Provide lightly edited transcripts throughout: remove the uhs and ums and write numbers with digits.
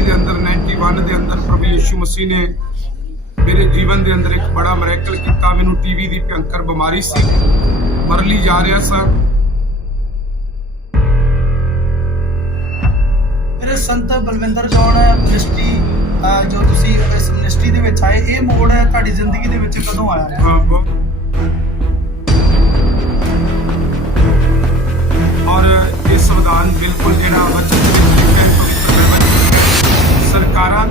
ਦੇ ਅੰਦਰ 91 ਦੇ ਅੰਦਰ ਪ੍ਰਭੂ ਯਿਸੂ ਮਸੀਹ ਨੇ ਮੇਰੇ ਜੀਵਨ ਦੇ ਅੰਦਰ ਇੱਕ ਬੜਾ ਮਿਰੈਕਲ ਕੀਤਾ। ਮੈਨੂੰ ਟੀਵੀ ਦੀ ਭਿਆਨਕ ਬਿਮਾਰੀ ਸੀ, ਮਰਲੀ ਜਾ ਰਿਹਾ ਸਾਂ। ਮੇਰੇ ਸੰਤ ਬਲਵਿੰਦਰ ਜੌਨ ਮਿਨਿਸਟਰੀ ਜੋ ਤੁਸੀਂ ਇਸ ਮਿਨਿਸਟਰੀ ਦੇ ਵਿੱਚ ਆਏ, ਇਹ ਮੋੜ ਹੈ ਤੁਹਾਡੀ ਜ਼ਿੰਦਗੀ ਦੇ ਵਿੱਚ ਕਦੋਂ ਆਇਆ? ਹਾਂ, और ये संविधान बिल्कुल ਜਿਹੜਾ वचन ਸਰਕਾਰਾਂ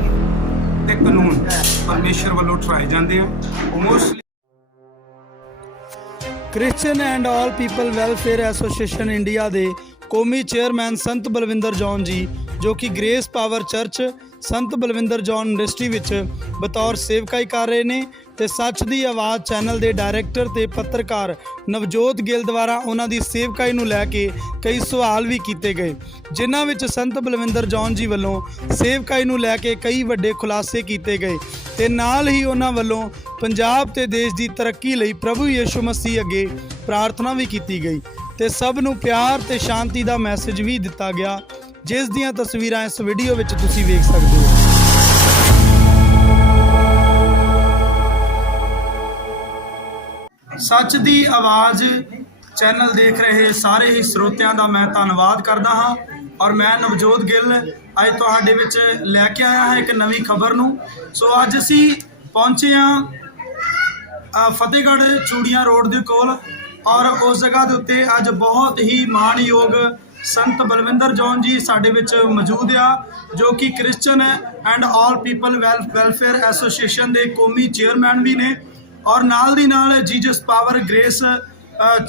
ਤੇ ਕਾਨੂੰਨ ਪਰਮੇਸ਼ਰ ਵੱਲੋਂ ਠਰਾਏ ਜਾਂਦੇ ਆ। Mostly Christian and all people welfare association India ਦੇ ਕੌਮੀ ਚੇਅਰਮੈਨ ਸੰਤ ਬਲਵਿੰਦਰ ਜੌਨ ਜੀ, ਜੋ ਕਿ ਗ੍ਰੇਸ ਪਾਵਰ ਚਰਚ ਸੰਤ ਬਲਵਿੰਦਰ ਜੌਨ ਇੰਡਸਟਰੀ ਵਿੱਚ ਬਤੌਰ ਸੇਵਕਾਈ ਕਰ ਰਹੇ ਨੇ, ਤੇ ਸੱਚ ਦੀ ਆਵਾਜ਼ ਚੈਨਲ ਦੇ ਡਾਇਰੈਕਟਰ ਤੇ ਪੱਤਰਕਾਰ ਨਵਜੋਤ ਗਿੱਲ ਦੁਆਰਾ ਉਹਨਾਂ ਦੀ ਸੇਵਕਾਈ ਨੂੰ ਲੈ ਕੇ ਕਈ ਸਵਾਲ ਵੀ ਕੀਤੇ ਗਏ, ਜਿਨ੍ਹਾਂ ਵਿੱਚ ਸੰਤ ਬਲਵਿੰਦਰ ਜੌਨ ਜੀ ਵੱਲੋਂ ਸੇਵਕਾਈ ਨੂੰ ਲੈ ਕੇ ਕਈ ਵੱਡੇ ਖੁਲਾਸੇ ਕੀਤੇ ਗਏ, ਤੇ ਨਾਲ ਹੀ ਉਹਨਾਂ ਵੱਲੋਂ ਪੰਜਾਬ ਤੇ ਦੇਸ਼ ਦੀ ਤਰੱਕੀ ਲਈ ਪ੍ਰਭੂ ਯਿਸੂ ਮਸੀਹ ਅੱਗੇ ਪ੍ਰਾਰਥਨਾ ਵੀ ਕੀਤੀ ਗਈ, ਤੇ ਸਭ ਨੂੰ ਪਿਆਰ ਤੇ ਸ਼ਾਂਤੀ ਦਾ ਮੈਸੇਜ ਵੀ ਦਿੱਤਾ ਗਿਆ, ਜਿਸ ਦੀਆਂ ਤਸਵੀਰਾਂ ਇਸ ਵੀਡੀਓ ਵਿੱਚ ਤੁਸੀਂ ਵੇਖ ਸਕਦੇ ਹੋ। ਸੱਚ ਦੀ ਆਵਾਜ਼ ਚੈਨਲ ਦੇਖ ਰਹੇ ਸਾਰੇ ਹੀ ਸਰੋਤਿਆਂ ਦਾ ਮੈਂ ਧੰਨਵਾਦ ਕਰਦਾ ਹਾਂ, ਔਰ ਮੈਂ ਨਵਜੋਤ ਗਿੱਲ ਅੱਜ ਤੁਹਾਡੇ ਵਿੱਚ ਲੈ ਕੇ ਆਇਆ ਹਾਂ ਇੱਕ ਨਵੀਂ ਖਬਰ ਨੂੰ। ਸੋ ਅੱਜ ਅਸੀਂ ਪਹੁੰਚੇ ਹਾਂ ਫਤਿਹਗੜ੍ਹ ਚੂੜੀਆਂ ਰੋਡ ਦੇ ਕੋਲ, ਔਰ ਉਸ ਜਗ੍ਹਾ ਦੇ ਉੱਤੇ ਅੱਜ ਬਹੁਤ ਹੀ ਮਾਣਯੋਗ ਸੰਤ ਬਲਵਿੰਦਰ ਜੌਨ ਜੀ ਸਾਡੇ ਵਿੱਚ ਮੌਜੂਦ ਆ, ਜੋ ਕਿ Christian and all people welfare association ਦੇ ਕੌਮੀ ਚੇਅਰਮੈਨ ਵੀ ਨੇ, ਔਰ ਨਾਲ ਦੀ ਨਾਲ ਜੀਜਸ ਪਾਵਰ ਗ੍ਰੇਸ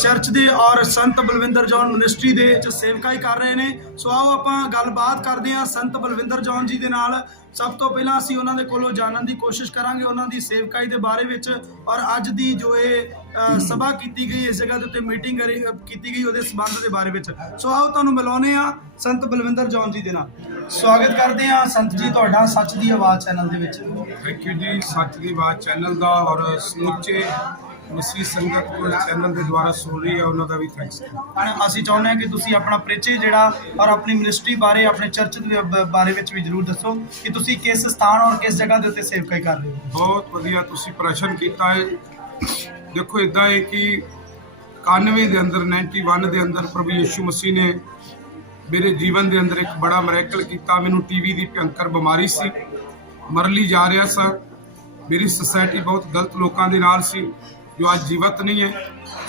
ਚਰਚ ਦੇ ਔਰ ਸੰਤ ਬਲਵਿੰਦਰ ਜੌਨ ਮਿਨਿਸਟਰੀ ਦੇ ਵਿੱਚ ਸੇਵਕਾਈ ਕਰ ਰਹੇ ਨੇ। ਸੋ ਆਓ ਆਪਾਂ ਗੱਲਬਾਤ ਕਰਦੇ ਹਾਂ ਸੰਤ ਬਲਵਿੰਦਰ ਜੌਨ ਜੀ ਦੇ ਨਾਲ। ਸਭ ਤੋਂ ਪਹਿਲਾਂ ਅਸੀਂ ਉਹਨਾਂ ਦੇ ਕੋਲੋਂ ਜਾਣਨ ਦੀ ਕੋਸ਼ਿਸ਼ ਕਰਾਂਗੇ ਉਹਨਾਂ ਦੀ ਸੇਵਕਾਈ ਦੇ ਬਾਰੇ ਵਿੱਚ, ਔਰ ਅੱਜ ਦੀ ਜੋ ਇਹ ਸਭਾ ਕੀਤੀ ਗਈ, ਇਸ ਜਗ੍ਹਾ ਦੇ ਉੱਤੇ ਮੀਟਿੰਗ ਕੀਤੀ ਗਈ, ਉਹਦੇ ਸੰਬੰਧ ਦੇ ਬਾਰੇ ਵਿੱਚ। ਸੋ ਆਓ ਤੁਹਾਨੂੰ ਮਿਲਾਉਂਦੇ ਹਾਂ ਸੰਤ ਬਲਵਿੰਦਰ ਜੌਨ ਜੀ ਦੇ ਨਾਲ। ਸਵਾਗਤ ਕਰਦੇ ਹਾਂ ਸੰਤ ਜੀ ਤੁਹਾਡਾ ਸੱਚ ਦੀ ਆਵਾਜ਼ ਚੈਨਲ ਦੇ ਵਿੱਚ। ਥੈਂਕ ਯੂ ਜੀ, ਸੱਚ ਦੀ ਆਵਾਜ਼ ਚੈਨਲ ਦਾ ਔਰ ਸਮੁੱਚੇ ਮਸੀਹ ਸੰਗਤ ਕੋਲ ਚੈਨਲ ਦੇ ਦੁਆਰਾ ਸੁਣ ਰਹੀ ਹੈ, ਉਹਨਾਂ ਦਾ ਵੀ ਥੈਂਕਸ। ਅਸੀਂ ਚਾਹੁੰਦੇ ਹਾਂ ਕਿ ਤੁਸੀਂ ਆਪਣਾ ਪਰਿਚੈ ਜਿਹੜਾ ਔਰ ਆਪਣੀ ਮਿਨਿਸਟਰੀ ਬਾਰੇ, ਆਪਣੇ ਚਰਚ ਦੇ ਬਾਰੇ ਵਿੱਚ ਵੀ ਜ਼ਰੂਰ ਦੱਸੋ ਕਿ ਤੁਸੀਂ ਕਿਸ ਸਥਾਨ ਔਰ ਕਿਸ ਜਗ੍ਹਾ ਦੇ ਉੱਤੇ ਸੇਵਕਾਈ ਕਰ ਰਹੇ ਹੋ। ਬਹੁਤ ਵਧੀਆ ਤੁਸੀਂ ਪ੍ਰਸ਼ਨ ਕੀਤਾ ਹੈ। ਦੇਖੋ ਇੱਦਾਂ ਹੈ ਕਿ 91 ਦੇ ਅੰਦਰ 91 ਦੇ ਅੰਦਰ ਪ੍ਰਭੂ ਯਿਸੂ ਮਸੀਹ ਨੇ ਮੇਰੇ ਜੀਵਨ ਦੇ ਅੰਦਰ ਇੱਕ ਬੜਾ ਮਿਰੈਕਲ ਕੀਤਾ। ਮੈਨੂੰ ਟੀਵੀ ਦੀ ਭਿਆਨਕ ਬਿਮਾਰੀ ਸੀ, ਮਰਲੀ ਜਾ ਰਿਹਾ ਸਾਂ। ਮੇਰੀ ਸੁਸਾਇਟੀ ਬਹੁਤ ਗਲਤ ਲੋਕਾਂ ਦੇ ਨਾਲ ਸੀ ਜੋ ਅੱਜ ਜੀਵਤ ਨਹੀਂ ਹੈ।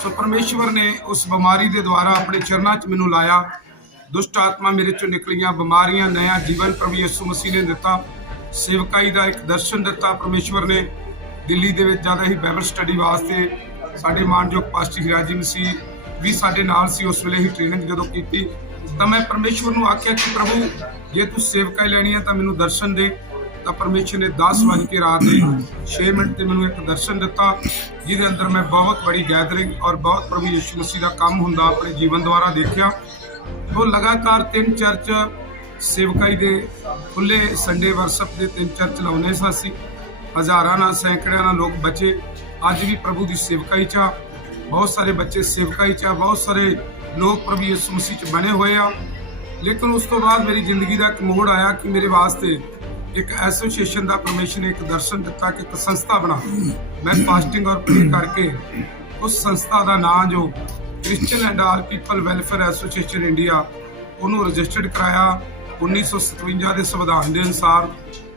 ਸੋ ਪਰਮੇਸ਼ਵਰ ਨੇ ਉਸ ਬਿਮਾਰੀ ਦੇ ਦੁਆਰਾ ਆਪਣੇ ਚਰਨਾਂ 'ਚ ਮੈਨੂੰ ਲਾਇਆ। ਦੁਸ਼ਟ ਆਤਮਾ ਮੇਰੇ 'ਚੋਂ ਨਿਕਲੀਆਂ, ਬਿਮਾਰੀਆਂ, ਨਇਆ ਜੀਵਨ ਪ੍ਰਭੂ ਯਿਸੂ ਮਸੀਹ ਨੇ ਦਿੱਤਾ। ਸੇਵਕਾਈ ਦਾ ਇੱਕ ਦਰਸ਼ਨ ਦਿੱਤਾ ਪਰਮੇਸ਼ਵਰ ਨੇ। ਦਿੱਲੀ ਦੇ ਵਿੱਚ ਜ਼ਿਆਦਾ ਹੀ ਬਾਈਬਲ ਸਟੱਡੀ ਵਾਸਤੇ ਸਾਡੇ ਮਾਨਯੋਗ ਪਾਸਟਰ ਹੀਰਾਜੀ ਮਸੀਹ ਵੀ ਸਾਡੇ ਨਾਲ ਸੀ। ਉਸ ਵੇਲੇ ਹੀ ਟ੍ਰੇਨਿੰਗ ਜਦੋਂ ਕੀਤੀ ਤਾਂ ਮੈਂ ਪਰਮੇਸ਼ਵਰ ਨੂੰ ਆਖਿਆ ਕਿ ਪ੍ਰਭੂ ਜੇ ਤੂੰ ਸੇਵਕਾਈ ਲੈਣੀ ਹੈ ਤਾਂ ਮੈਨੂੰ ਦਰਸ਼ਨ ਦੇ। ਤਾਂ ਪਰਮੇਸ਼ਰ ਨੇ 10 ਵਜੇ ਕੇ ਰਾਤ ਦੇ 6 ਮਿੰਟ ਤੇ ਮੈਨੂੰ ਇੱਕ ਦਰਸ਼ਨ ਦਿੱਤਾ, ਜਿਹਦੇ ਅੰਦਰ ਮੈਂ ਬਹੁਤ ਬੜੀ ਗੈਦਰਿੰਗ ਔਰ ਬਹੁਤ ਪ੍ਰਭੂ ਯਿਸੂ ਮਸੀਹ ਦਾ ਕੰਮ ਹੁੰਦਾ ਆਪਣੇ ਜੀਵਨ ਦੁਆਰਾ ਦੇਖਿਆ। ਉਹ ਲਗਾਤਾਰ 3 ਚਰਚ ਸੇਵਕਾਈ ਦੇ ਖੁੱਲੇ ਸੰਡੇ ਵਰਸ਼ਿਪ ਦੇ 3 ਚਰਚ ਲਾਉਣੇ ਸਾਂ ਅਸੀਂ। ਹਜ਼ਾਰਾਂ ਨਾਲ ਸੈਂਕੜਿਆਂ ਨਾਲ ਲੋਕ ਬਚੇ। ਅੱਜ ਵੀ ਪ੍ਰਭੂ ਦੀ ਸੇਵਕਾਈ 'ਚ ਬਹੁਤ ਸਾਰੇ ਬੱਚੇ ਸੇਵਕਾਈ 'ਚ, ਬਹੁਤ ਸਾਰੇ ਲੋਕ ਪ੍ਰਭੂ ਯਿਸੂ ਮਸੀਹ 'ਚ ਬਣੇ ਹੋਏ ਆ। ਲੇਕਿਨ ਉਸ ਤੋਂ ਬਾਅਦ ਮੇਰੀ ਜ਼ਿੰਦਗੀ ਦਾ ਇੱਕ ਮੋੜ ਆਇਆ ਕਿ ਮੇਰੇ ਵਾਸਤੇ ਇੱਕ ਐਸੋਸੀਏਸ਼ਨ ਦਾ ਪਰਮੇਸ਼ਰ ਨੇ ਇੱਕ ਦਰਸ਼ਨ ਦਿੱਤਾ ਕਿ ਇੱਕ ਸੰਸਥਾ ਬਣਾ। ਮੈਂ ਫਾਸਟਿੰਗ ਔਰ ਪ੍ਰੇ ਕਰਕੇ ਉਸ ਸੰਸਥਾ ਦਾ ਨਾਂ ਜੋ Christian and all people welfare association India, ਉਹਨੂੰ ਰਜਿਸਟਰਡ ਕਰਾਇਆ 1957 ਦੇ ਸੰਵਿਧਾਨ ਦੇ ਅਨੁਸਾਰ,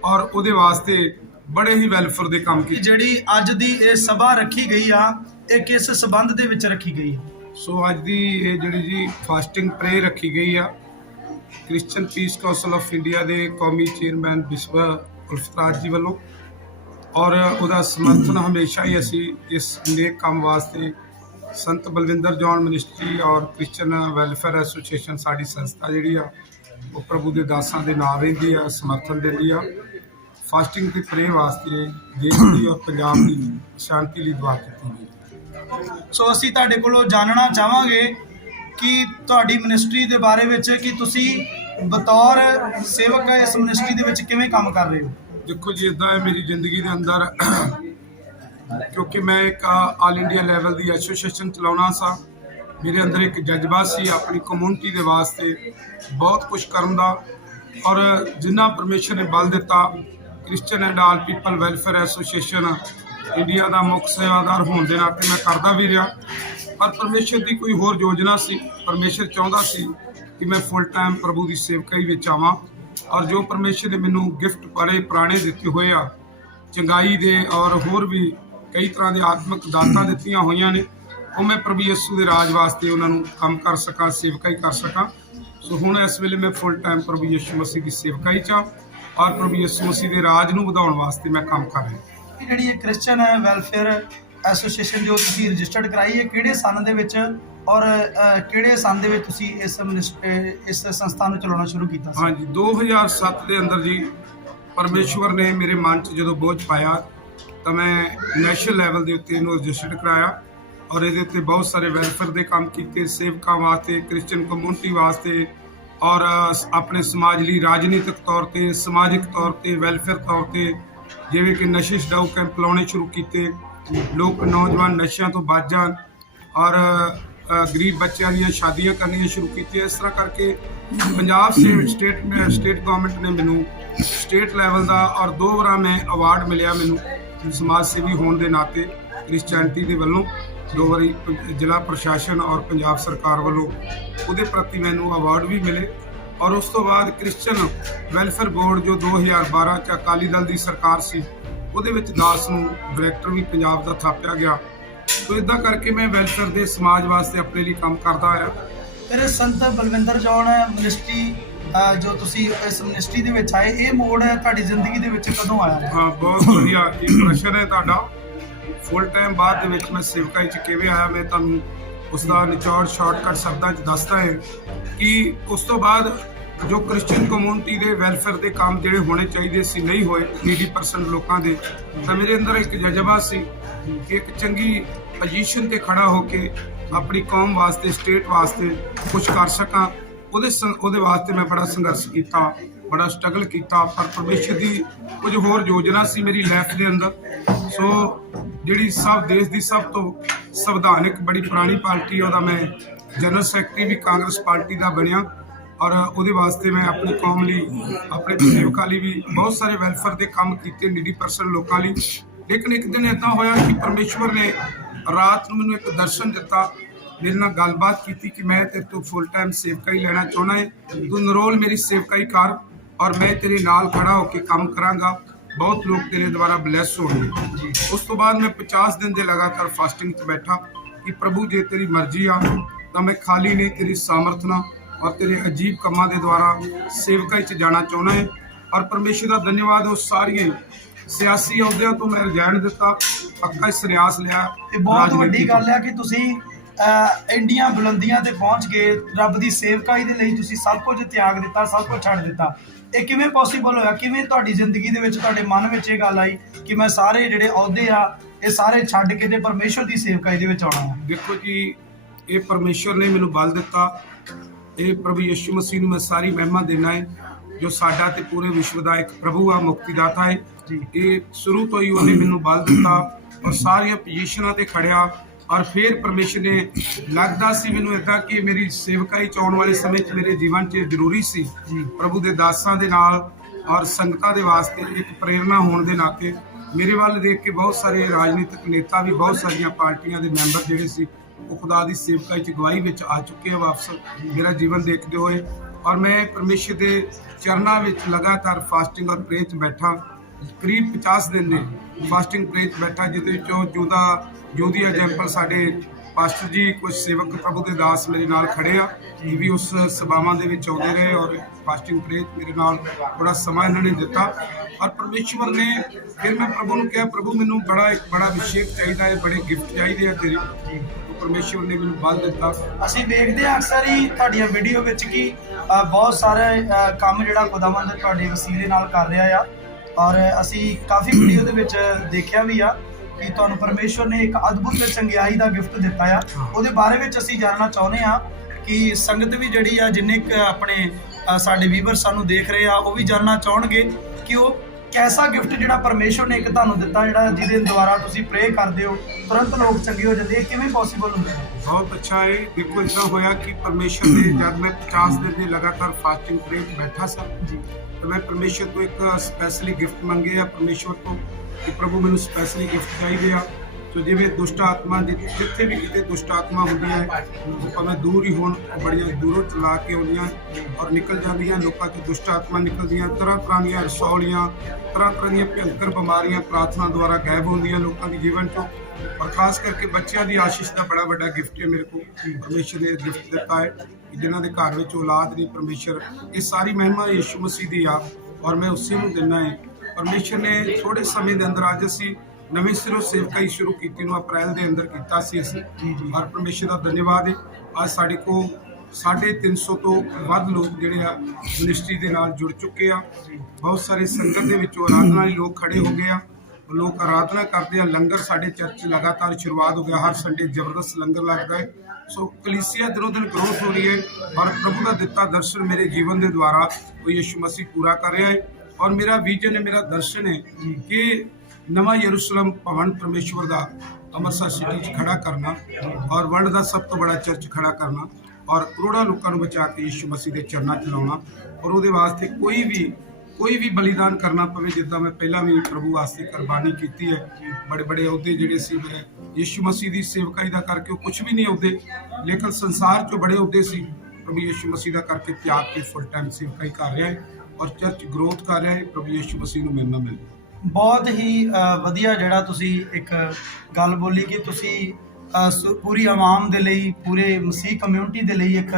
ਔਰ ਉਹਦੇ ਵਾਸਤੇ ਬੜੇ ਹੀ ਵੈਲਫੇਅਰ ਦੇ ਕੰਮ ਕੀਤੇ। ਜਿਹੜੀ ਅੱਜ ਦੀ ਇਹ ਸਭਾ ਰੱਖੀ ਗਈ ਆ, ਇਹ ਕਿਸ ਸਬੰਧ ਦੇ ਵਿੱਚ ਰੱਖੀ ਗਈ? ਸੋ ਅੱਜ ਦੀ ਇਹ ਜਿਹੜੀ ਜੀ ਫਾਸਟਿੰਗ ਪ੍ਰੇ ਰੱਖੀ ਗਈ ਆ Christian piece council of India ਦੇ ਕੌਮੀ ਚੇਅਰਮੈਨ ਬਿਸ਼ਪ ਉਲਫਰਾਜ ਜੀ ਵੱਲੋਂ, ਔਰ ਉਹਦਾ ਸਮਰਥਨ ਹਮੇਸ਼ਾ ਹੀ ਅਸੀਂ ਇਸ ਨੇਕ ਕੰਮ ਵਾਸਤੇ ਸੰਤ ਬਲਵਿੰਦਰ ਜੌਨ ਮਿਨਿਸਟਰੀ ਔਰ ਕ੍ਰਿਸਚੀਅਨ ਵੈਲਫੇਅਰ ਐਸੋਸੀਏਸ਼ਨ ਸਾਡੀ ਸੰਸਥਾ ਜਿਹੜੀ ਆ ਉਹ ਪ੍ਰਭੂ ਦੇ ਦਾਸਾਂ ਦੇ ਨਾਲ ਰਹਿੰਦੀ ਆ, ਸਮਰਥਨ ਦਿੰਦੀ ਆ। ਫਾਸਟਿੰਗ ਤੇ ਪ੍ਰੇ ਵਾਸਤੇ ਦੇਸ਼ ਦੀ ਔਰ ਪੰਜਾਬ ਦੀ ਸ਼ਾਂਤੀ ਲਈ ਦੁਆ ਕੀਤੀ ਗਈ। ਸੋ ਅਸੀਂ ਤੁਹਾਡੇ ਕੋਲੋਂ ਜਾਣਨਾ ਚਾਹਾਂਗੇ ਕਿ ਤੁਹਾਡੀ ਮਿਨਿਸਟਰੀ ਦੇ ਬਾਰੇ ਵਿੱਚ ਕਿ ਤੁਸੀਂ ਬਤੌਰ ਸੇਵਕ ਇਸ ਮਿਨਿਸਟਰੀ ਦੇ ਵਿੱਚ ਕਿਵੇਂ ਕੰਮ ਕਰ ਰਹੇ ਹੋ। ਦੇਖੋ ਜੀ, ਇੱਦਾਂ ਹੈ ਮੇਰੀ ਜ਼ਿੰਦਗੀ ਦੇ ਅੰਦਰ, ਕਿਉਂਕਿ ਮੈਂ ਇੱਕ ਆਲ ਇੰਡੀਆ ਲੈਵਲ ਦੀ ਐਸੋਸੀਏਸ਼ਨ ਚਲਾਉਣਾ ਸਾਂ। ਮੇਰੇ ਅੰਦਰ ਇੱਕ ਜਜ਼ਬਾ ਸੀ ਆਪਣੀ ਕਮਿਊਨਿਟੀ ਦੇ ਵਾਸਤੇ ਬਹੁਤ ਕੁਝ ਕਰਨ ਦਾ, ਔਰ ਜਿੰਨਾ ਪਰਮੇਸ਼ਰ ਨੇ ਬਲ ਦਿੱਤਾ, Christian and all people welfare association India ਦਾ ਮੁੱਖ ਸੇਵਾਦਾਰ ਹੋਣ ਦੇ ਨਾਤੇ ਮੈਂ ਕਰਦਾ ਵੀ ਰਿਹਾ। ਪਰ ਪਰਮੇਸ਼ਰ ਦੀ ਕੋਈ ਹੋਰ ਯੋਜਨਾ ਸੀ। ਪਰਮੇਸ਼ਰ ਚਾਹੁੰਦਾ ਸੀ ਕਿ ਮੈਂ ਫੁੱਲ ਟਾਈਮ ਪ੍ਰਭੂ ਦੀ ਸੇਵਕਾਈ ਵਿੱਚ ਆਵਾਂ, ਔਰ ਜੋ ਪਰਮੇਸ਼ਰ ਨੇ ਮੈਨੂੰ ਗਿਫਟ ਬੜੇ ਪੁਰਾਣੇ ਦਿੱਤੇ ਹੋਏ ਆ, ਚੰਗਾਈ ਦੇ ਔਰ ਹੋਰ ਵੀ ਕਈ ਤਰ੍ਹਾਂ ਦੇ ਆਤਮਿਕ ਦਾਤਾਂ ਦਿੱਤੀਆਂ ਹੋਈਆਂ ਨੇ, ਉਹ ਮੈਂ ਪ੍ਰਭੂ ਯਿਸੂ ਦੇ ਰਾਜ ਵਾਸਤੇ ਉਹਨਾਂ ਨੂੰ ਕੰਮ ਕਰ ਸਕਾਂ, ਸੇਵਕਾਈ ਕਰ ਸਕਾਂ। ਸੋ ਹੁਣ ਇਸ ਵੇਲੇ ਮੈਂ ਫੁੱਲ ਟਾਈਮ ਪ੍ਰਭੂ ਯਿਸੂ ਮਸੀਹ ਦੀ ਸੇਵਕਾਈ 'ਚ ਔਰ ਪ੍ਰਭੂ ਯਿਸੂ ਮਸੀਹ ਦੇ ਰਾਜ ਨੂੰ ਵਧਾਉਣ ਵਾਸਤੇ ਮੈਂ ਕੰਮ ਕਰ ਰਿਹਾ। ਇਹ ਜਿਹੜੀ ਇਹ ਕ੍ਰਿਸਚਨ ਵੈਲਫੇਅਰ ਐਸੋਸੀਏਸ਼ਨ ਜੋ ਤੁਸੀਂ ਰਜਿਸਟਰਡ ਕਰਾਈ ਹੈ, ਕਿਹੜੇ ਸੰਨ ਦੇ ਵਿੱਚ ਔਰ ਕਿਹੜੇ ਸੰਨ ਦੇ ਵਿੱਚ ਤੁਸੀਂ ਇਸ ਸੰਸਥਾ ਨੂੰ ਚਲਾਉਣਾ ਸ਼ੁਰੂ ਕੀਤਾ ਸੀ? ਹਾਂਜੀ, 2007 ਦੇ ਅੰਦਰ ਜੀ ਪਰਮੇਸ਼ਵਰ ਨੇ ਮੇਰੇ ਮਨ 'ਚ ਜਦੋਂ ਬੋਝ ਪਾਇਆ ਤਾਂ ਮੈਂ ਨੈਸ਼ਨਲ ਲੈਵਲ ਦੇ ਉੱਤੇ ਇਹਨੂੰ ਰਜਿਸਟਰਡ ਕਰਾਇਆ ਔਰ ਇਹਦੇ ਉੱਤੇ ਬਹੁਤ ਸਾਰੇ ਵੈਲਫੇਅਰ ਦੇ ਕੰਮ ਕੀਤੇ, ਸੇਵਕਾਂ ਵਾਸਤੇ, ਕ੍ਰਿਸਚਨ ਕਮਿਊਨਿਟੀ ਵਾਸਤੇ ਔਰ ਆਪਣੇ ਸਮਾਜ ਲਈ ਰਾਜਨੀਤਿਕ ਤੌਰ ਤੇ, ਸਮਾਜਿਕ ਤੌਰ ਤੇ, ਵੈਲਫੇਅਰ ਤੌਰ ਤੇ, ਜਿਵੇਂ ਕਿ ਨਸ਼ੇ ਛਡਾਊ ਕੈਂਪ ਲਾਉਣੇ ਸ਼ੁਰੂ ਕੀਤੇ, ਲੋਕ ਨੌਜਵਾਨ ਨਸ਼ਿਆਂ ਤੋਂ ਬਚ ਜਾਣ ਔਰ ਗਰੀਬ ਬੱਚਿਆਂ ਦੀਆਂ ਸ਼ਾਦੀਆਂ ਕਰਨੀਆਂ ਸ਼ੁਰੂ ਕੀਤੀਆਂ। ਇਸ ਤਰ੍ਹਾਂ ਕਰਕੇ ਪੰਜਾਬ ਸਟੇਟ ਗਵਰਨਮੈਂਟ ਨੇ ਮੈਨੂੰ ਸਟੇਟ ਲੈਵਲ ਦਾ ਔਰ 2 ਵਾਰ ਮੈਂ ਅਵਾਰਡ ਮਿਲਿਆ ਮੈਨੂੰ ਸਮਾਜ ਸੇਵੀ ਹੋਣ ਦੇ ਨਾਤੇ ਕ੍ਰਿਸਚੈਨਿਟੀ ਦੇ ਵੱਲੋਂ। 2 ਵਾਰੀ ਜ਼ਿਲ੍ਹਾ ਪ੍ਰਸ਼ਾਸਨ ਔਰ ਪੰਜਾਬ ਸਰਕਾਰ ਵੱਲੋਂ ਉਹਦੇ ਪ੍ਰਤੀ ਮੈਨੂੰ ਅਵਾਰਡ ਵੀ ਮਿਲੇ। ਔਰ ਉਸ ਤੋਂ ਬਾਅਦ ਕ੍ਰਿਸਚਨ ਵੈਲਫੇਅਰ ਬੋਰਡ ਜੋ 2012 'ਚ ਅਕਾਲੀ ਦਲ ਦੀ ਸਰਕਾਰ ਸੀ, ਉਹਦੇ ਵਿੱਚ ਦਾਸ ਨੂੰ ਡਾਇਰੈਕਟਰ ਵੀ ਪੰਜਾਬ ਦਾ ਥਾਪਿਆ ਗਿਆ। ਸੋ ਇੱਦਾਂ ਕਰਕੇ ਮੈਂ ਵੈਲਫੇਅਰ ਦੇ ਸਮਾਜ ਵਾਸਤੇ ਆਪਣੇ ਲਈ ਕੰਮ ਕਰਦਾ ਆਇਆ। ਫਿਰ ਸੰਤ ਬਲਵਿੰਦਰ ਜੌਨ ਮਿਨਿਸਟਰੀ ਜੋ ਤੁਸੀਂ ਇਸ ਮਿਨਿਸਟਰੀ ਦੇ ਵਿੱਚ ਆਏ, ਇਹ ਮੋੜ ਤੁਹਾਡੀ ਜ਼ਿੰਦਗੀ ਦੇ ਵਿੱਚ ਕਦੋਂ ਆਇਆ? ਹਾਂ, ਬਹੁਤ ਵਧੀਆ ਇਹ ਪ੍ਰਸ਼ਨ ਹੈ ਤੁਹਾਡਾ। ਫੁੱਲ ਟਾਈਮ ਬਾਅਦ ਦੇ ਵਿੱਚ ਮੈਂ ਸੇਵਕਾਈ 'ਚ ਕਿਵੇਂ ਆਇਆ, ਮੈਂ ਤੁਹਾਨੂੰ ਉਸ ਦਾ ਨਿਚੋੜ ਸ਼ਾਰਟਕਟ ਸ਼ਬਦਾਂ 'ਚ ਦੱਸਦਾ ਹੈ ਕਿ ਉਸ ਤੋਂ ਬਾਅਦ ਜੋ ਕ੍ਰਿਸਚਨ ਕਮਿਊਨਿਟੀ ਦੇ ਵੈਲਫੇਅਰ ਦੇ ਕੰਮ ਜਿਹੜੇ ਹੋਣੇ ਚਾਹੀਦੇ ਸੀ ਨਹੀਂ ਹੋਏ 80% ਲੋਕਾਂ ਦੇ, ਤਾਂ ਮੇਰੇ ਅੰਦਰ ਇੱਕ ਜਜ਼ਬਾ ਸੀ ਕਿ ਇੱਕ ਚੰਗੀ ਪੋਜੀਸ਼ਨ ਤੇ ਖੜਾ ਹੋ ਕੇ ਆਪਣੀ ਕੌਮ ਵਾਸਤੇ, ਸਟੇਟ ਵਾਸਤੇ ਕੁਝ ਕਰ ਸਕਾਂ। ਉਹਦੇ ਵਾਸਤੇ ਮੈਂ ਬੜਾ ਸੰਘਰਸ਼ ਕੀਤਾ, ਬੜਾ ਸਟਰਗਲ ਕੀਤਾ, ਪਰ ਪਰਮੇਸ਼ਰ ਦੀ ਕੁਝ ਹੋਰ ਯੋਜਨਾ ਸੀ ਮੇਰੀ ਲਾਈਫ ਦੇ ਅੰਦਰ। ਸੋ ਜਿਹੜੀ ਦੇਸ਼ ਦੀ ਸਭ ਤੋਂ ਸੰਵਿਧਾਨਿਕ ਬੜੀ ਪੁਰਾਣੀ ਪਾਰਟੀ, ਉਹਦਾ ਮੈਂ ਜਨਰਲ ਸੈਕਟਰੀ ਵੀ ਕਾਂਗਰਸ ਪਾਰਟੀ ਦਾ ਬਣਿਆ ਔਰ ਉਹਦੇ ਵਾਸਤੇ ਮੈਂ ਆਪਣੀ ਕੌਮ ਲਈ, ਆਪਣੇ ਸੇਵਕਾਂ ਲਈ ਵੀ ਬਹੁਤ ਸਾਰੇ ਵੈਲਫੇਅਰ ਦੇ ਕੰਮ ਕੀਤੇ 80% ਲੋਕਾਂ ਲਈ। ਲੇਕਿਨ ਇੱਕ ਦਿਨ ਇੱਦਾਂ ਹੋਇਆ ਕਿ ਪਰਮੇਸ਼ਵਰ ਨੇ ਰਾਤ ਨੂੰ ਮੈਨੂੰ ਇੱਕ ਦਰਸ਼ਨ ਦਿੱਤਾ, ਮੇਰੇ ਨਾਲ ਗੱਲਬਾਤ ਕੀਤੀ ਕਿ ਮੈਂ ਤੇਰੇ ਤੋਂ ਫੁੱਲ ਟਾਈਮ ਸੇਵਕਾਈ ਲੈਣਾ ਚਾਹੁੰਦਾ ਹੈ, ਤੂੰ ਨਰੋਲ ਮੇਰੀ ਸੇਵਕਾਈ ਕਰ ਔਰ ਮੈਂ ਤੇਰੇ ਨਾਲ ਖੜਾ ਹੋ ਕੇ ਕੰਮ ਕਰਾਂਗਾ, ਬਹੁਤ ਲੋਕ ਤੇਰੇ ਦੁਆਰਾ ਬਲੈਸ ਹੋਣਗੇ। ਉਸ ਤੋਂ ਬਾਅਦ ਮੈਂ 50 ਦਿਨ ਦੇ ਲਗਾਤਾਰ ਫਾਸਟਿੰਗ 'ਚ ਬੈਠਾ ਕਿ ਪ੍ਰਭੂ ਜੇ ਤੇਰੀ ਮਰਜ਼ੀ ਆ ਤਾਂ ਮੈਂ ਖਾਲੀ ਨਹੀਂ, ਤੇਰੀ ਸਾਮਰਥ ਨਾਲ ਔਰ ਤੇਰੇ ਅਜੀਬ ਕੰਮਾਂ ਦੇ ਦੁਆਰਾ ਸੇਵਕਾਈ 'ਚ ਜਾਣਾ ਚਾਹੁੰਦਾ ਹੈ। ਔਰ ਪਰਮੇਸ਼ਰ ਦਾ ਧੰਨਵਾਦ, ਉਹ ਸਾਰੀਆਂ ਸਿਆਸੀ ਅਹੁਦਿਆਂ ਤੋਂ ਮੈਂ ਰਿਜ਼ਾਈਨ ਦਿੱਤਾ, ਪੱਕਾ ਸੰਨਿਆਸ ਲਿਆ। ਇਹ ਬਹੁਤ ਵੱਡੀ ਗੱਲ ਹੈ ਕਿ ਤੁਸੀਂ ਇੰਡੀਆਂ ਬੁਲੰਦੀਆਂ ਤੇ ਪਹੁੰਚ ਕੇ ਰੱਬ ਦੀ ਸੇਵਕਾਈ ਦੇ ਲਈ ਤੁਸੀਂ ਸਭ ਕੁਝ ਤਿਆਗ ਦਿੱਤਾ, ਸਭ ਕੁਝ ਛੱਡ ਦਿੱਤਾ। ਇਹ ਕਿਵੇਂ ਪੋਸੀਬਲ ਹੋਇਆ? ਕਿਵੇਂ ਤੁਹਾਡੀ ਜ਼ਿੰਦਗੀ ਦੇ ਵਿੱਚ, ਤੁਹਾਡੇ ਮਨ ਵਿੱਚ ਇਹ ਗੱਲ ਆਈ ਕਿ ਮੈਂ ਸਾਰੇ ਜਿਹੜੇ ਅਹੁਦੇ ਆ ਇਹ ਸਾਰੇ ਛੱਡ ਕੇ ਤੇ ਪਰਮੇਸ਼ਰ ਦੀ ਸੇਵਕਾਈ ਦੇ ਵਿੱਚ ਆਉਣਾ ਹੈ? ਦੇਖੋ ਜੀ, ਇਹ ਪਰਮੇਸ਼ਰ ਨੇ ਮੈਨੂੰ ਬਲ ਦਿੱਤਾ। ਇਹ ਪ੍ਰਭੂ ਯਿਸੂ ਮਸੀਹ ਨੂੰ ਮੈਂ ਸਾਰੀ ਮਹਿਮਾ ਦੇਣਾ ਹੈ ਜੋ ਸਾਡਾ ਤੇ ਪੂਰੇ ਵਿਸ਼ਵ ਦਾ ਇੱਕ ਪ੍ਰਭੂ ਆ, ਮੁਕਤੀਦਾਤਾ ਹੈ। ਇਹ ਸ਼ੁਰੂ ਤੋਂ ਹੀ ਉਹਨੇ ਮੈਨੂੰ ਬਲ ਦਿੱਤਾ ਔਰ ਸਾਰੀਆਂ ਪੋਜੀਸ਼ਨਾਂ ਤੇ ਖੜਿਆ। ਔਰ ਫਿਰ ਪਰਮੇਸ਼ਰ ਨੇ, ਲੱਗਦਾ ਸੀ ਮੈਨੂੰ ਇੱਦਾਂ ਕਿ ਮੇਰੀ ਸੇਵਕਾਈ 'ਚ ਆਉਣ ਵਾਲੇ ਸਮੇਂ 'ਚ ਮੇਰੇ ਜੀਵਨ 'ਚ ਜ਼ਰੂਰੀ ਸੀ ਪ੍ਰਭੂ ਦੇ ਦਾਸਾਂ ਦੇ ਨਾਲ ਔਰ ਸੰਗਤਾਂ ਦੇ ਵਾਸਤੇ ਇੱਕ ਪ੍ਰੇਰਨਾ ਹੋਣ ਦੇ ਨਾਤੇ। ਮੇਰੇ ਵੱਲ ਦੇਖ ਕੇ ਬਹੁਤ ਸਾਰੇ ਰਾਜਨੀਤਿਕ ਨੇਤਾ ਵੀ, ਬਹੁਤ ਸਾਰੀਆਂ ਪਾਰਟੀਆਂ ਦੇ ਮੈਂਬਰ ਜਿਹੜੇ ਸੀ, ਉਹ ਖੁਦਾ ਦੀ ਸੇਵਕਾਈ 'ਚ ਗਵਾਹੀ ਵਿੱਚ ਆ ਚੁੱਕੇ ਆ ਵਾਪਸ ਮੇਰਾ ਜੀਵਨ ਦੇਖਦੇ ਹੋਏ। ਔਰ ਮੈਂ ਪਰਮੇਸ਼ਰ ਦੇ ਚਰਨਾਂ ਵਿੱਚ ਲਗਾਤਾਰ ਫਾਸਟਿੰਗ ਔਰ ਪ੍ਰੇਅਰ 'ਚ ਬੈਠਾ, ਕਰੀਬ 50 ਦਿਨ ਦੇ ਫਾਸਟਿੰਗ ਪ੍ਰੇਅਰ 'ਚ ਬੈਠਾ, ਜਿਹਦੇ ਵਿੱਚੋਂ ਜੋਦੀ ਐਗਜ਼ਾਮਪਲ ਸਾਡੇ ਪਾਸਟਰ ਜੀ, ਕੁਝ ਸੇਵਕ ਪ੍ਰਭੂ ਦੇ ਦਾਸ ਮੇਰੇ ਨਾਲ ਖੜੇ ਆ, ਇਹ ਵੀ ਉਸ ਸਭਾਵਾਂ ਦੇ ਵਿੱਚ ਆਉਂਦੇ ਰਹੇ ਔਰ ਫਾਸਟਿੰਗ ਪ੍ਰੇਅਰ ਮੇਰੇ ਨਾਲ ਬੜਾ ਸਮਾਂ ਇਹਨਾਂ ਨੇ ਦਿੱਤਾ। ਔਰ ਪਰਮੇਸ਼ਵਰ ਨੇ, ਫਿਰ ਮੈਂ ਪ੍ਰਭੂ ਨੂੰ ਕਿਹਾ, ਪ੍ਰਭੂ ਮੈਨੂੰ ਬੜਾ ਅਭਿਸ਼ੇਕ ਚਾਹੀਦਾ ਹੈ, ਬੜੇ ਗਿਫਟ ਚਾਹੀਦੇ ਆ ਤੇਰੇ। ਪਰਮੇਸ਼ਵਰ ਨੇ ਮੈਨੂੰ ਬਲ ਦਿੱਤਾ। ਅਸੀਂ ਵੇਖਦੇ ਹਾਂ ਅਕਸਰ ਹੀ ਤੁਹਾਡੀਆਂ ਵੀਡੀਓ ਵਿੱਚ ਕਿ ਬਹੁਤ ਸਾਰੇ ਕੰਮ ਜਿਹੜਾ ਖੁਦਾਵੰਦ ਤੁਹਾਡੇ ਵਸੀਲੇ ਨਾਲ ਕਰ ਰਿਹਾ ਆ, ਔਰ ਅਸੀਂ ਕਾਫੀ ਵੀਡੀਓ ਦੇ ਵਿੱਚ ਦੇਖਿਆ ਵੀ ਆ ਕਿ ਤੁਹਾਨੂੰ ਪਰਮੇਸ਼ਵਰ ਨੇ ਇੱਕ ਅਦਭੁਤ ਚੰਗਿਆਈ ਦਾ ਗਿਫਟ ਦਿੱਤਾ ਆ। ਉਹਦੇ ਬਾਰੇ ਵਿੱਚ ਅਸੀਂ ਜਾਣਨਾ ਚਾਹੁੰਦੇ ਹਾਂ ਕਿ ਸੰਗਤ ਵੀ ਜਿਹੜੀ ਆ, ਜਿੰਨੇ ਆਪਣੇ ਸਾਡੇ ਵੀਵਰ ਸਾਨੂੰ ਦੇਖ ਰਹੇ ਆ, ਉਹ ਵੀ ਜਾਣਨਾ ਚਾਹਣਗੇ ਕਿ ਉਹ ਇੱਕ ਐਸਾ ਗਿਫਟ ਜਿਹੜਾ ਪਰਮੇਸ਼ਵਰ ਨੇ ਇੱਕ ਤੁਹਾਨੂੰ ਦਿੱਤਾ, ਜਿਹੜਾ ਜਿਹਦੇ ਦੁਆਰਾ ਤੁਸੀਂ ਪ੍ਰੇ ਕਰਦੇ ਹੋ ਤੁਰੰਤ ਲੋਕ ਚੰਗੇ ਹੋ ਜਾਂਦੇ, ਇਹ ਕਿਵੇਂ ਪੋਸੀਬਲ ਹੁੰਦਾ ਹੈ? बहुत अच्छा है। देखो इतना होया कि परमेश्वर ने जब मैं 50 दिन ਦੇ लगातार फास्टिंग प्रे बैठा सा ਜੀ तो मैं परमेश्वर तो एक स्पेशली गिफ्ट मंगे आ परमेश्वर तो कि प्रभु मैंने स्पेशली गिफ्ट चाहिए आ। तो जिवें दुष्ट आत्मा जिथे भी किते दुष्ट आत्मा होंदी है वो भावें दूर ही होण, बड़ियां दूरों चला के आउंदियां और निकल जांदियां, लोकां चों दुष्ट आत्मा निकलदियां, तरह तरह दीयां रसौलियां, तरह तरह दीयां भयंकर बीमारियां प्रार्थना द्वारा गायब होंदियां लोकां दे जीवन चों। और खास करके बच्चों की आशीष का बड़ा बड़ा गिफ्ट है मेरे को, परमेश्वर ने गिफ्ट दिता है कि जिन्हों के घर में औलाद नहीं, परमेश्वर ये सारी महिमा यीशु मसीह की आ और मैं उसी को देना है। परमेश्वर ने थोड़े समय के अंदर अज असी नवीं सिरों सेवकाई शुरू की अप्रैल के अंदर किया सी असी, और परमेश्वर का धन्यवाद है अज साढ़े को 350 तो वध लोग जिहड़े मिनिस्ट्री के नाल जुड़ चुके हैं। बहुत सारे संगत के विचों आराधना लोग खड़े हो गए, लोग आराधना करते हैं। लंगर साढ़े चर्च लगातार शुरुआत हो गया, हर संडे जबरदस्त लंगर लगता है। सो कलीसिया दिनों दिन ग्रोथ हो रही है और प्रभु का दिता दर्शन मेरे जीवन के द्वारा वो यीशु मसीह पूरा कर रहा है। और मेरा विजन है, मेरा दर्शन है कि नवा यरूशलेम भवन परमेश्वर का अमृतसर सिटी खड़ा करना और वर्ल्ड का सब तो बड़ा चर्च खड़ा करना और करोड़ों लोगों को बचा के यीशु मसीह के चरणों च लाना। और वो वास्ते कोई भी बलिदान करना पवे, जिदा मैं पहला भी प्रभु वास्ते कुर्बानी की है। बड़े बड़े अहुदे जिहड़े सी मैं यीशु मसीह की सेवकाई का करके कुछ भी नहीं अहुदे, लेकिन संसार चो बड़े अहुदे सी प्रभु यीशु मसीह का करके त्याग के फुल टाइम सेवकाई कर रहा है और चर्च ग्रोथ कर रहा है। प्रभु यीशु मसीह को मिलना मिले। बहुत ही ਵਧੀਆ ਜਿਹੜਾ ਤੁਸੀਂ ਇੱਕ ਗੱਲ ਬੋਲੀ ਕਿ ਤੁਸੀਂ ਪੂਰੀ ਆਵਾਮ ਦੇ ਲਈ, ਪੂਰੇ ਮਸੀਹ ਕਮਿਊਨਿਟੀ ਦੇ ਲਈ ਇੱਕ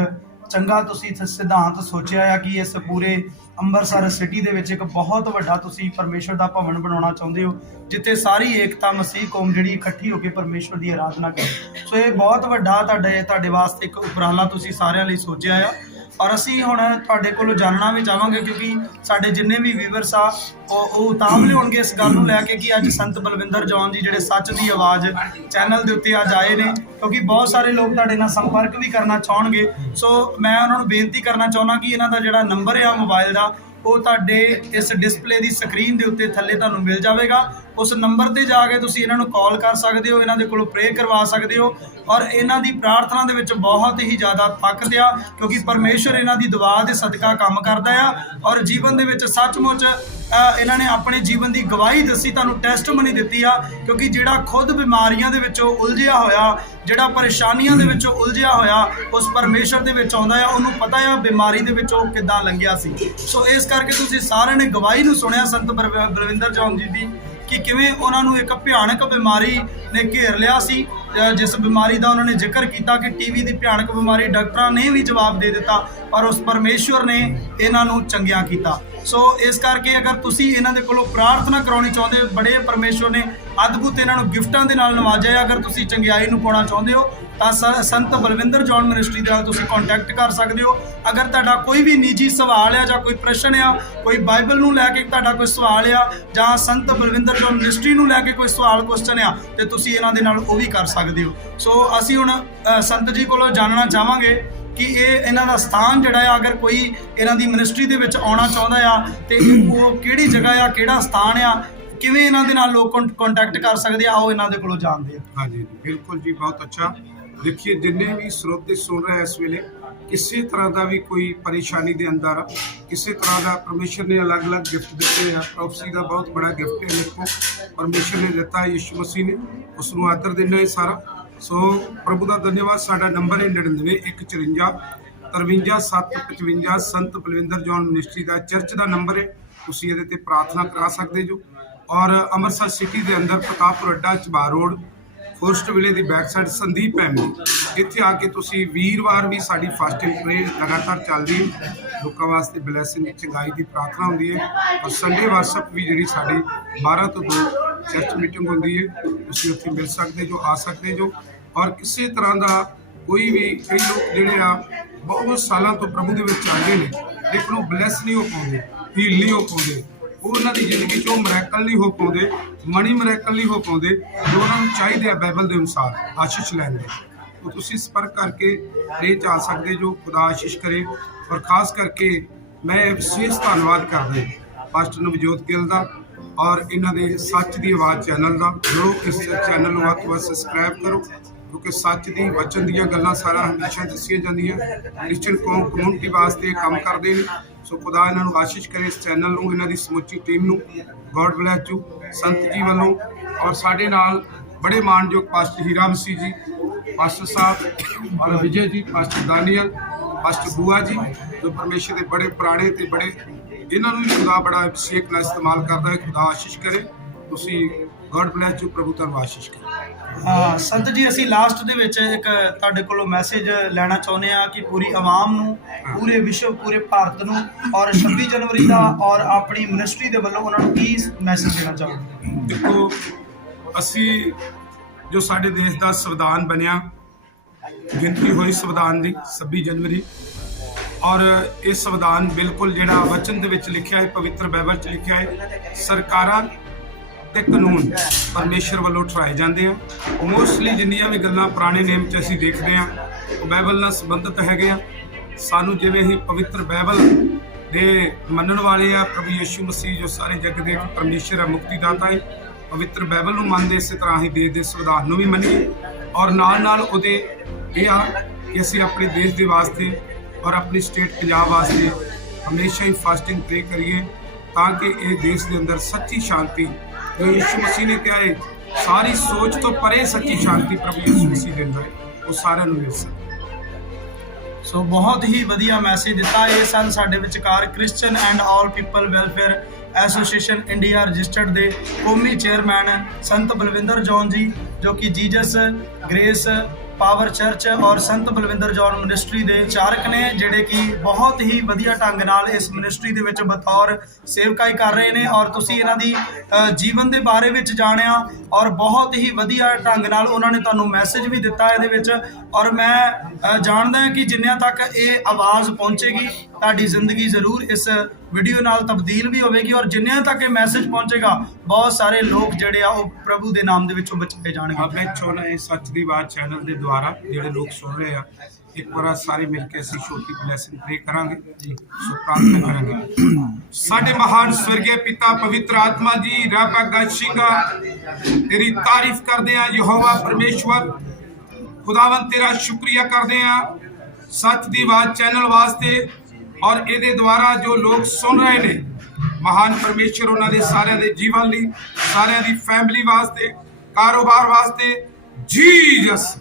ਚੰਗਾ ਤੁਸੀਂ ਸਿਧਾਂਤ ਸੋਚਿਆ ਆ ਕਿ ਇਸ ਪੂਰੇ ਅੰਮ੍ਰਿਤਸਰ ਸਿਟੀ ਦੇ ਵਿੱਚ ਇੱਕ ਬਹੁਤ ਵੱਡਾ ਤੁਸੀਂ ਪਰਮੇਸ਼ਵਰ ਦਾ ਭਵਨ ਬਣਾਉਣਾ ਚਾਹੁੰਦੇ ਹੋ, ਜਿੱਥੇ ਸਾਰੀ ਏਕਤਾ ਮਸੀਹ ਕੌਮ ਜਿਹੜੀ ਇਕੱਠੀ ਹੋ ਕੇ ਪਰਮੇਸ਼ਵਰ ਦੀ ਆਰਾਧਨਾ ਕਰੇ। ਸੋ ਇਹ ਬਹੁਤ ਵੱਡਾ ਤੁਹਾਡੇ ਵਾਸਤੇ ਇੱਕ ਉਪਰਾਲਾ ਤੁਸੀਂ ਸਾਰਿਆਂ ਲਈ ਸੋਚਿਆ ਆ। ਔਰ ਅਸੀਂ ਹੁਣ ਤੁਹਾਡੇ ਕੋਲੋਂ ਜਾਣਨਾ ਵੀ ਚਾਹਾਂਗੇ, ਕਿਉਂਕਿ ਸਾਡੇ ਜਿੰਨੇ ਵੀ ਵੀਵਰਸ ਆ ਉਹ ਉਤਾਵਲੇ ਹੋਣਗੇ ਇਸ ਗੱਲ ਨੂੰ ਲੈ ਕੇ ਕਿ ਅੱਜ ਸੰਤ ਬਲਵਿੰਦਰ ਜੌਨ ਜੀ ਜਿਹੜੇ ਸੱਚ ਦੀ ਆਵਾਜ਼ ਚੈਨਲ ਦੇ ਉੱਤੇ ਅੱਜ ਆਏ ਨੇ, ਕਿਉਂਕਿ ਬਹੁਤ ਸਾਰੇ ਲੋਕ ਤੁਹਾਡੇ ਨਾਲ ਸੰਪਰਕ ਵੀ ਕਰਨਾ ਚਾਹਣਗੇ। ਸੋ ਮੈਂ ਉਹਨਾਂ ਨੂੰ ਬੇਨਤੀ ਕਰਨਾ ਚਾਹੁੰਦਾ ਕਿ ਇਹਨਾਂ ਦਾ ਜਿਹੜਾ ਨੰਬਰ ਆ ਮੋਬਾਈਲ ਦਾ ਉਹ ਤੁਹਾਡੇ ਇਸ ਡਿਸਪਲੇ ਦੀ ਸਕਰੀਨ ਦੇ ਉੱਤੇ ਥੱਲੇ ਤੁਹਾਨੂੰ ਮਿਲ ਜਾਵੇਗਾ। ਉਸ ਨੰਬਰ ਤੇ ਜਾ ਕੇ ਤੁਸੀਂ ਇਹਨਾਂ ਨੂੰ ਕਾਲ ਕਰ ਸਕਦੇ ਹੋ, ਇਹਨਾਂ ਦੇ ਕੋਲੋਂ ਪ੍ਰੇ ਕਰਵਾ ਸਕਦੇ ਹੋ। ਔਰ ਇਹਨਾਂ ਦੀ ਪ੍ਰਾਰਥਨਾ ਦੇ ਵਿੱਚ ਬਹੁਤ ਹੀ ਜ਼ਿਆਦਾ ਤਾਕਤ ਆ, ਕਿਉਂਕਿ ਪਰਮੇਸ਼ਵਰ ਇਹਨਾਂ ਦੀ ਦੁਆ ਦੇ ਸਦਕਾ ਕੰਮ ਕਰਦਾ ਆ। ਔਰ ਜੀਵਨ ਦੇ ਵਿੱਚ ਸੱਚਮੁੱਚ ਇਹਨਾਂ ਨੇ ਆਪਣੇ ਜੀਵਨ ਦੀ ਗਵਾਹੀ ਦੱਸੀ, ਤੁਹਾਨੂੰ ਟੈਸਟਮਨੀ ਦਿੱਤੀ ਆ, ਕਿਉਂਕਿ ਜਿਹੜਾ ਖੁਦ ਬਿਮਾਰੀਆਂ ਦੇ ਵਿੱਚੋਂ ਉਲਝਿਆ ਹੋਇਆ, ਜਿਹੜਾ ਪਰੇਸ਼ਾਨੀਆਂ ਦੇ ਵਿੱਚੋਂ ਉਲਝਿਆ ਹੋਇਆ, ਉਸ ਪਰਮੇਸ਼ਵਰ ਦੇ ਵਿੱਚ ਆਉਂਦਾ ਆ, ਉਹਨੂੰ ਪਤਾ ਆ ਬਿਮਾਰੀ ਦੇ ਵਿੱਚੋਂ ਕਿੱਦਾਂ ਲੰਘਿਆ ਸੀ। ਸੋ ਇਸ ਕਰਕੇ ਤੁਸੀਂ ਸਾਰਿਆਂ ਨੇ ਗਵਾਹੀ ਨੂੰ ਸੁਣਿਆ ਸੰਤ ਬਲਵਿੰਦਰ ਜੌਨ ਜੀ ਦੀ, ਕਿ ਕਿਵੇਂ ਉਹਨਾਂ ਨੂੰ ਇੱਕ ਭਿਆਨਕ ਬਿਮਾਰੀ ਨੇ ਘੇਰ ਲਿਆ ਸੀ, ਜਿਸ ਬਿਮਾਰੀ ਦਾ ਉਹਨਾਂ ਨੇ ਜ਼ਿਕਰ ਕੀਤਾ ਕਿ ਟੀਵੀ ਦੀ ਭਿਆਨਕ ਬਿਮਾਰੀ, ਡਾਕਟਰਾਂ ਨੇ ਵੀ ਜਵਾਬ ਦੇ ਦਿੱਤਾ, ਪਰ ਉਸ ਪਰਮੇਸ਼ਵਰ ਨੇ ਇਹਨਾਂ ਨੂੰ ਚੰਗਿਆ ਕੀਤਾ। ਸੋ ਇਸ ਕਰਕੇ ਅਗਰ ਤੁਸੀਂ ਇਹਨਾਂ ਦੇ ਕੋਲੋਂ ਪ੍ਰਾਰਥਨਾ ਕਰਾਉਣੀ ਚਾਹੁੰਦੇ ਹੋ, ਬੜੇ ਪਰਮੇਸ਼ਵਰ ਨੇ ਅਦਭੁਤ ਇਹਨਾਂ ਨੂੰ ਗਿਫਟਾਂ ਦੇ ਨਾਲ ਨਵਾਜਿਆ, ਅਗਰ ਤੁਸੀਂ ਚੰਗਿਆਈ ਨੂੰ ਪਾਉਣਾ ਚਾਹੁੰਦੇ ਹੋ ਤਾਂ ਸੰਤ ਬਲਵਿੰਦਰ ਜੌਨ ਮਿਨਿਸਟਰੀ ਦੇ ਨਾਲ ਤੁਸੀਂ ਕੰਟੈਕਟ ਕਰ ਸਕਦੇ ਹੋ। ਅਗਰ ਤੁਹਾਡਾ ਕੋਈ ਵੀ ਨਿੱਜੀ ਸਵਾਲ ਆ ਜਾਂ ਕੋਈ ਪ੍ਰਸ਼ਨ ਆ, ਕੋਈ ਬਾਈਬਲ ਨੂੰ ਲੈ ਕੇ ਤੁਹਾਡਾ ਕੋਈ ਸਵਾਲ ਆ, ਜਾਂ ਸੰਤ ਬਲਵਿੰਦਰ ਜੌਨ ਮਿਨਿਸਟਰੀ ਨੂੰ ਲੈ ਕੇ ਕੋਈ ਸਵਾਲ ਕੁਐਸਚਨ ਆ, ਤੇ ਤੁਸੀਂ ਇਹਨਾਂ ਦੇ ਨਾਲ ਉਹ ਵੀ ਕਰ ਸਕਦੇ ਹੋ। ਸੋ ਅਸੀਂ ਹੁਣ ਸੰਤ ਜੀ ਕੋਲੋਂ ਜਾਣਨਾ ਚਾਹਾਂਗੇ ਕਿ ਇਹਨਾਂ ਦਾ ਸਥਾਨ ਜਿਹੜਾ ਆ, ਅਗਰ ਕੋਈ ਇਹਨਾਂ ਦੀ ਮਿਨਿਸਟਰੀ ਦੇ ਵਿੱਚ ਆਉਣਾ ਚਾਹੁੰਦਾ ਆ ਤੇ ਉਹ ਕਿਹੜੀ ਜਗ੍ਹਾ ਆ, ਕਿਹੜਾ ਸਥਾਨ ਆ, ਕਿਵੇਂ ਇਹਨਾਂ ਦੇ ਨਾਲ ਲੋਕ ਕੰਟੈਕਟ ਕਰ ਸਕਦੇ ਆ, ਆਓ ਇਹਨਾਂ ਦੇ ਕੋਲੋਂ ਜਾਣਦੇ ਆ। ਹਾਂਜੀ बिल्कुल जी, बहुत अच्छा। देखिए जिन्ने भी स्रोते सुन रहे इस वेले किसी तरह का भी कोई परेशानी के अंदर किसी तरह का परमेश्वर ने अलग अलग गिफ्ट दिते हैं। प्रॉफसी का बहुत बड़ा गिफ्ट है मेरे को, परमेश्वर ने दिता है, यीशु मसीह ने, उसनों आदर देना है सारा। सो प्रभु का धन्यवाद। साडा नंबर है 99 154 53 755 संत बलविंदर जॉन मिनिस्ट्री का चर्च का नंबर है, तुसीं इहदे ते प्रार्थना करा सकते जो। और अमृतसर सिटी के अंदर प्रतापपुर अड्डा चबार रोड फॉरेस्ट विले की बैक साइड संदीप फैमिली, इत्थे आके तुसी वीरवार भी साड़ी फास्टिंग प्रे लगातार चल रही है, लोगों वास्ते ब्लैसिंग चंगाई की प्रार्थना होती है। और संडे वर्शिप भी जी साड़ी 12 तो 2 चर्च मीटिंग होती है, तुसी उत्थे मिल सकते जो, आ सकते जो। और किसी तरह का कोई भी, कई लोग जिहड़े आ बहुत सालों तो प्रभु के विच आए हैं लेकिन वो ब्लैस नहीं हो पाते, हील नहीं हो पाते, उन्होंने जिंदगी चो मरैकल नहीं हो पाते, मनी मरैकल नहीं हो पाते जो उन्होंने चाहिए बाइबल के अनुसार आशीष लैंदे। तो तुसीं संपर्क करके प्रे च आ सकते जो, खुदा आशीष करे। और खास करके मैं विशेष धन्यवाद करदा पास्टर नवजोत गिल का, ਔਰ ਇਹਨਾਂ ਦੇ ਸੱਚ ਦੀ ਆਵਾਜ਼ ਚੈਨਲ ਦਾ ਜੋ ਇਸ ਚੈਨਲ ਨੂੰ ਵੱਧ ਤੋਂ ਵੱਧ ਸਬਸਕ੍ਰਾਈਬ ਕਰੋ, ਕਿਉਂਕਿ ਸੱਚ ਦੀ ਵਚਨ ਦੀਆਂ ਗੱਲਾਂ ਸਾਰਾ ਹਮੇਸ਼ਾ ਦੱਸੀਆਂ ਜਾਂਦੀਆਂ। ਕ੍ਰਿਸਚੀਅਨ ਕਮਿਊਨਿਟੀ ਵਾਸਤੇ ਕੰਮ ਕਰਦੇ ਨੇ। ਸੋ ਖੁਦਾ ਇਹਨਾਂ ਨੂੰ ਆਸ਼ੀਸ਼ ਕਰੇ, ਇਸ ਚੈਨਲ ਨੂੰ, ਇਹਨਾਂ ਦੀ ਸਮੁੱਚੀ ਟੀਮ ਨੂੰ। ਗੋਡ ਬਲੈਸ ਯੂ ਸੰਤ ਜੀ ਵੱਲੋਂ। ਔਰ ਸਾਡੇ ਨਾਲ ਬੜੇ ਮਾਣਯੋਗ ਪਾਸਟਰ ਹੀਰਾ ਮਸੀਹ ਜੀ, ਪਾਸਟਰ ਸਾਹਿਬ ਔਰ ਵਿਜੇ ਜੀ, ਪਾਸਟਰ ਦਾਨੀਅਲ, ਪਾਸਟਰ ਬੂਆ ਜੀ, ਜੋ ਪਰਮੇਸ਼ਰ ਦੇ ਬੜੇ ਪੁਰਾਣੇ ਤੇ ਬੜੇ, ਇਹਨਾਂ ਨੂੰ ਵੀ ਖੁਦਾ ਬੜਾ ਅਭਿਸ਼ੇਕ ਨਾਲ ਇਸਤੇਮਾਲ ਕਰਦਾ ਹੈ। ਖੁਦਾ ਆਸ਼ੀਸ਼ ਕਰੇ। ਤੁਸੀਂ ਗੋਡ ਬਲੈਸ ਯੂ, ਪ੍ਰਭੂ ਤੁਹਾਨੂੰ ਆਸ਼ੀਸ਼ ਕਰੇ। ਸੰਤ ਜੀ, ਅਸੀਂ ਲਾਸਟ ਦੇ ਵਿੱਚ ਇੱਕ ਤੁਹਾਡੇ ਕੋਲੋਂ ਮੈਸੇਜ ਲੈਣਾ ਚਾਹੁੰਦੇ ਹਾਂ ਕਿ ਪੂਰੀ ਆਵਾਮ ਨੂੰ, ਪੂਰੇ ਵਿਸ਼ਵ, ਪੂਰੇ ਭਾਰਤ ਨੂੰ ਔਰ 26 ਜਨਵਰੀ ਦਾ ਔਰ ਆਪਣੀ ਮਿਨਿਸਟਰੀ ਦੇ ਵੱਲੋਂ ਉਹਨਾਂ ਨੂੰ ਕੀ ਮੈਸੇਜ ਦੇਣਾ ਚਾਹੋਗੇ? ਦੇਖੋ, ਅਸੀਂ ਜੋ ਸਾਡੇ ਦੇਸ਼ ਦਾ ਸੰਵਿਧਾਨ ਬਣਿਆ, ਗਿਣਤੀ ਹੋਈ ਸੰਵਿਧਾਨ ਦੀ 26 ਜਨਵਰੀ, ਔਰ ਇਹ ਸੰਵਿਧਾਨ ਬਿਲਕੁਲ ਜਿਹੜਾ ਵਚਨ ਦੇ ਵਿੱਚ ਲਿਖਿਆ ਹੈ, ਪਵਿੱਤਰ ਬਾਈਬਲ 'ਚ ਲਿਖਿਆ ਹੈ, ਸਰਕਾਰਾਂ ਤੇ ਕਾਨੂੰਨ ਪਰਮੇਸ਼ਰ ਵੱਲੋਂ ਠਹਿਰਾਏ ਜਾਂਦੇ ਆ। ਮੋਸਟਲੀ ਜਿੰਨੀਆਂ ਵੀ ਗੱਲਾਂ ਪੁਰਾਣੇ ਨੇਮ 'ਚ ਅਸੀਂ ਦੇਖਦੇ ਆ, ਉਹ ਬਾਈਬਲ ਨਾਲ ਸੰਬੰਧਿਤ ਹੈਗੇ ਆ। ਸਾਨੂੰ ਜਿਵੇਂ ਹੀ ਪਵਿੱਤਰ ਬਾਈਬਲ ਦੇ ਮੰਨਣ ਵਾਲੇ ਆ, ਪ੍ਰਭੂ ਯਿਸੂ ਮਸੀਹ ਜੋ ਸਾਰੇ ਜੱਗ ਦੇ ਪਰਮੇਸ਼ਰ ਹੈ, ਮੁਕਤੀਦਾਤਾ ਹੈ, ਪਵਿੱਤਰ ਬਾਈਬਲ ਨੂੰ ਮੰਨਦੇ, ਇਸੇ ਤਰ੍ਹਾਂ ਹੀ ਦੇਸ਼ ਦੇ ਸੰਵਿਧਾਨ ਨੂੰ ਵੀ ਮੰਨੀਏ। ਔਰ ਨਾਲ ਨਾਲ ਉਹਦੇ ਇਹ ਆ ਕਿ ਅਸੀਂ ਆਪਣੇ ਦੇਸ਼ ਦੇ ਵਾਸਤੇ ਔਰ ਆਪਣੀ ਸਟੇਟ ਪੰਜਾਬ ਵਾਸਤੇ ਹਮੇਸ਼ਾ ਹੀ ਫਾਸਟਿੰਗ ਪ੍ਰੇ ਕਰੀਏ, ਤਾਂ ਕਿ ਇਹ ਦੇਸ਼ ਦੇ ਅੰਦਰ ਸੱਚੀ ਸ਼ਾਂਤੀ, ਜੋ ਯਿਸੂ ਮਸੀਹ ਨੇ ਕਿਹਾ ਹੈ, ਸਾਰੀ ਸੋਚ ਤੋਂ ਪਰੇ ਸੱਚੀ ਸ਼ਾਂਤੀ ਪ੍ਰਭੂ ਯਿਸੂ ਮਸੀਹ ਦਿੰਦਾ ਹੈ, ਉਹ ਸਾਰਿਆਂ ਨੂੰ ਮਿਲ ਸਕੇ। ਸੋ ਬਹੁਤ ਹੀ ਵਧੀਆ ਮੈਸੇਜ ਦਿੱਤਾ। ਇਹ ਸਨ ਸਾਡੇ ਵਿਚਕਾਰ Christian and all people welfare association India registered ਦੇ ਕੌਮੀ ਚੇਅਰਮੈਨ ਸੰਤ ਬਲਵਿੰਦਰ ਜੌਨ ਜੀ, ਜੋ ਕਿ ਜੀਜਸ ਗ੍ਰੇਸ ਪਾਵਰ ਚਰਚ ਔਰ ਸੰਤ ਬਲਵਿੰਦਰ ਜੌਨ ਮਿਨਿਸਟਰੀ ਦੇ ਚਾਰਕ ਨੇ, ਜਿਹੜੇ ਕਿ ਬਹੁਤ ਹੀ ਵਧੀਆ ਢੰਗ ਨਾਲ ਇਸ ਮਿਨਿਸਟਰੀ ਦੇ ਵਿੱਚ ਬਤੌਰ ਸੇਵਕਾਈ ਕਰ ਰਹੇ ਨੇ। ਔਰ ਤੁਸੀਂ ਇਹਨਾਂ ਦੀ ਜੀਵਨ ਦੇ ਬਾਰੇ ਵਿੱਚ ਜਾਣਿਆ ਔਰ ਬਹੁਤ ਹੀ ਵਧੀਆ ਢੰਗ ਨਾਲ ਉਹਨਾਂ ਨੇ ਤੁਹਾਨੂੰ ਮੈਸੇਜ ਵੀ ਦਿੱਤਾ ਇਹਦੇ ਵਿੱਚ। ਔਰ ਮੈਂ ਜਾਣਦਾ ਹਾਂ ਕਿ ਜਿੰਨਿਆਂ ਤੱਕ ਇਹ ਆਵਾਜ਼ ਪਹੁੰਚੇਗੀ, ਤੁਹਾਡੀ ਜ਼ਿੰਦਗੀ ਜ਼ਰੂਰ ਇਸ ਵੀਡੀਓ ਨਾਲ ਤਬਦੀਲ ਵੀ ਹੋਵੇਗੀ, ਔਰ ਜਿੰਨਿਆਂ ਤੱਕ ਇਹ ਮੈਸੇਜ ਪਹੁੰਚੇਗਾ, ਬਹੁਤ ਸਾਰੇ ਲੋਕ ਜਿਹੜੇ ਆ ਉਹ ਪ੍ਰਭੂ ਦੇ ਨਾਮ ਦੇ ਵਿੱਚੋਂ ਬਚਾਏ ਜਾਣਗੇ। ਆਪਣੇ ਚਾਹੁੰਦਾ ਇਹ ਸੱਚ ਦੀ ਬਾਤ ਚੈਨਲ ਦੇ ਦੁਆਰਾ ਜਿਹੜੇ ਲੋਕ ਸੁਣ ਰਹੇ ਆ, ਇੱਕ ਵਾਰ ਸਾਰੇ ਮਿਲ ਕੇ ਅਸੀਂ ਛੋਟੀ ਬਲੈਸਿੰਗ ਪ੍ਰੇ ਕਰਾਂਗੇ ਜੀ। ਸੋ ਪ੍ਰਾਰਥਨਾ ਕਰਾਂਗੇ। ਸਾਡੇ ਮਹਾਨ ਸਵਰਗੀ ਪਿਤਾ ਪਵਿੱਤਰ ਆਤਮਾ ਜੀ, ਰੱਬ ਗਾਸ਼ਿੰਗਾ ਤੇਰੀ ਤਾਰੀਫ ਕਰਦੇ ਆ ਯਹੋਵਾ ਪਰਮੇਸ਼ਵਰ, ਖੁਦਾਵੰਦ ਤੇਰਾ ਸ਼ੁਕਰੀਆ ਕਰਦੇ ਆ ਸੱਚ ਦੀ ਬਾਤ ਚੈਨਲ ਵਾਸਤੇ, ਔਰ ਇਹਦੇ ਦੁਆਰਾ ਜੋ ਲੋਕ ਸੁਣ ਰਹੇ ਨੇ, ਮਹਾਨ ਪਰਮੇਸ਼ਰ ਉਹਨਾਂ ਦੇ ਸਾਰਿਆਂ ਦੇ ਜੀਵਨ ਲਈ, ਸਾਰਿਆਂ ਦੀ ਫੈਮਿਲੀ ਵਾਸਤੇ, ਕਾਰੋਬਾਰ ਵਾਸਤੇ, ਜੀਸਸ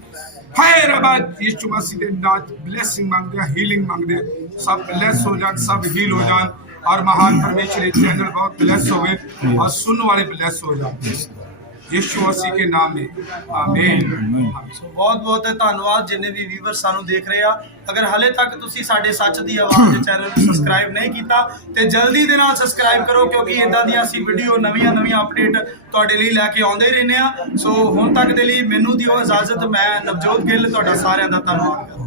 ਹਾਏ ਰੱਬਾ ਯਿਸੂ ਮਸੀਹ ਦੇ ਨਾਮ ਬਲੇਸਿੰਗ ਮੰਗਦੇ ਆ, ਹੀਲਿੰਗ ਮੰਗਦੇ ਆ, ਸਭ ਬਲੈਸ ਹੋ ਜਾਣ, ਸਭ ਹੀਲ ਹੋ ਜਾਣ, ਔਰ ਮਹਾਨ ਪਰਮੇਸ਼ਰ ਇਹ ਚੈਨਲ ਬਹੁਤ ਬਲੈਸ ਹੋਵੇ और सुनने वाले ब्लेस हो जाते हैं यीशु मसीह के नाम में आमीन। बहुत बहुत धन्यवाद जिन्हें भी व्यूअर्स सानू देख रहे हैं। अगर हाले तक तुसी साडे सच दी आवाज़ दे चैनल ਨੂੰ ਸਬਸਕ੍ਰਾਈਬ नहीं किया तो जल्दी ਦੇ ਨਾਲ ਸਬਸਕ੍ਰਾਈਬ ਕਰੋ, क्योंकि इदां ਦੀਆਂ ਅਸੀਂ ਵੀਡੀਓ ਨਵੀਆਂ ਅਪਡੇਟ ਤੁਹਾਡੇ ਲਈ ਲੈ ਕੇ ਆਉਂਦੇ ਰਹਿੰਦੇ ਆ। ਸੋ ਹੁਣ ਤੱਕ ਦੇ ਲਈ ਮੈਨੂੰ ਦਿਓ ਇਜਾਜ਼ਤ। ਮੈਂ ਨਵਜੋਤ ਗਿੱਲ ਤੁਹਾਡਾ ਸਾਰਿਆਂ ਦਾ ਧੰਨਵਾਦ।